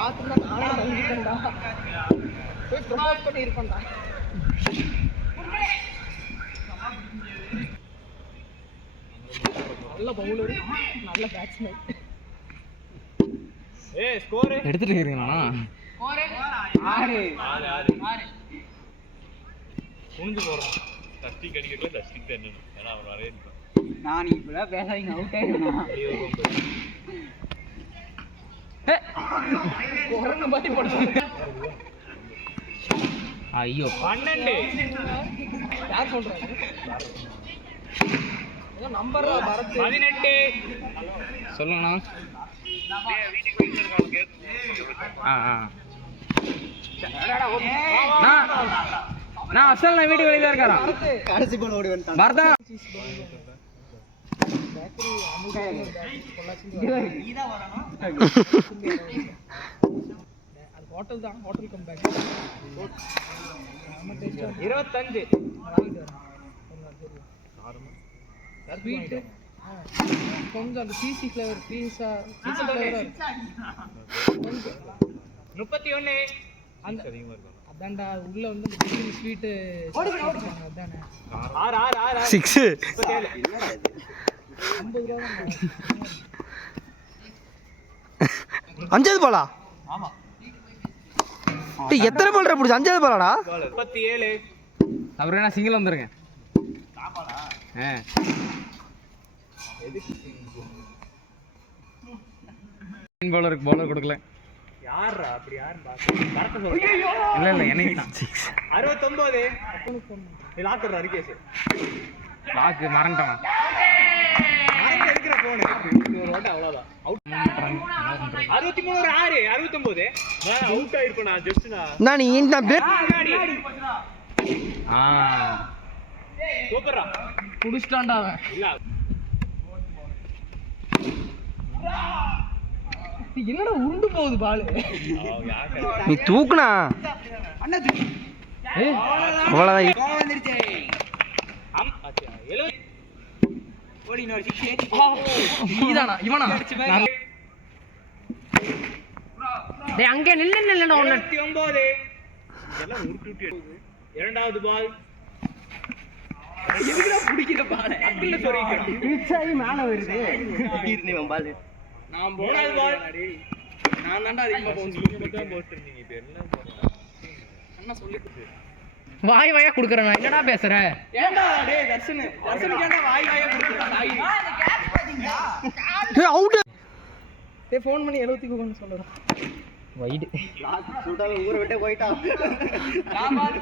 நல்ல பவுலர், நல்ல batsman. Score எடுத்துட்டு இருக்கீங்களா? ஸ்கோர் 6 குனிஞ்சு போறோம். தஸ்டி கடிக்கல, தஸ்டி தண்ணு. ஏன்னா அவர் வரவே இல்லை. நான் இப்பதான் பேசாதீங்க, அவுட் ஆயிடுவேன். குரங்கு மாதிரி போடுறாங்க. ஐயோ 12. யார் சொல்றாங்க? நம்பர் 18. சொல்லுங்கண்ணா. நான் அசல் நான் வீட்டுக்கு வெளியே தான் இருக்காரான். கடைசி பால் ஓடி வந்துட்டான். பரதா ஹோட்டல் தான், ஹோட்டல் கம்பேக் 25. ஸ்வீட் கொஞ்சம் அந்த சீசி ஃப்ளேவர், பீஸா சீசி ஃப்ளேவர் 31. அந்த அதிகமா இருக்கும். அதான்டா உள்ள வந்து ஸ்வீட் அதானே 6 50 ரூபா தான். அஞ்சாவது பாலா? ஆமா. எத்தனை பால் பிடிச்ச? அஞ்சாவது பாலாடா? 37. அப்புறம் என்ன சிங்கிள் வந்துருங்க. பவுலருக்கு பவுலர் கொடுக்கல. யாரா அப்படி யாரும் கரெக்டா சொல்லுங்க. இல்ல இல்ல எனக்கு 69. லாக்கர் அரிகேஷ் லாக்கு மறந்துட்டான். மறந்து எடுக்கிற போன் ஒரு ஓட்ட அவ்வளவுதான். அவுட் 63 ஒரு 6 69. நான் அவுட் ஆயிருப்பேன். நான் ஜஸ்ட் நான் இந்த பேட் சூப்பரா குடிச்சிட்டான்டா அவன். இல்ல என்னடா உருண்டு போகுது பால். நீ தூக்குனா அவ்வளோதான். நீதானா இவனா? டேய் அங்க நில்லுடா. 29. இதெல்லாம் உருட்டி இரண்டாவது பால். எதுக்குடா பிடிக்கிற பால்? அக்கல்ல சொறிக்க ரீச்சாயி மேல வருது. திடீர்னு பால். நான் மூணாவது பால். நான் தான்டா அதிகமா போட்டுட்டேன். போட்டுறீங்க இப்ப எல்லாம் அண்ணா சொல்லி கொடுத்து வாய் வாயா குடுக்குறேன். நான் என்னடா பேசுற? ஏன்டா டேய் தர்ஷனுக்கு ஏன்டா வாய் வாயா குடுக்குற? வாய் அந்த கேட்ச் பாத்தீங்களா? ஏய் அவுட். டேய் ஃபோன் பண்ணி 70 கூகன்னு சொல்றேன். வைட் லாஸ்ட் சுடால ஊர விட்டே போய்ட்டான். பால்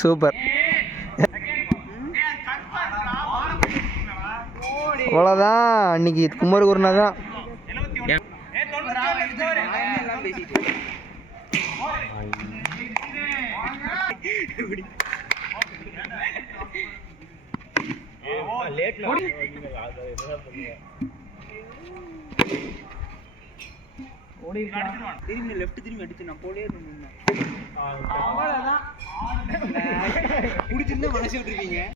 சூப்பர். அவ்வளோதான். அன்னைக்கு குமரகுருனா தான். திரும்பி லெஃப்ட் திரும்பி அடிச்சு நான் போலே இருந்தேன். அவ்வளவுதான். குடிச்சிருந்தா மனசு விட்டுருக்கீங்க.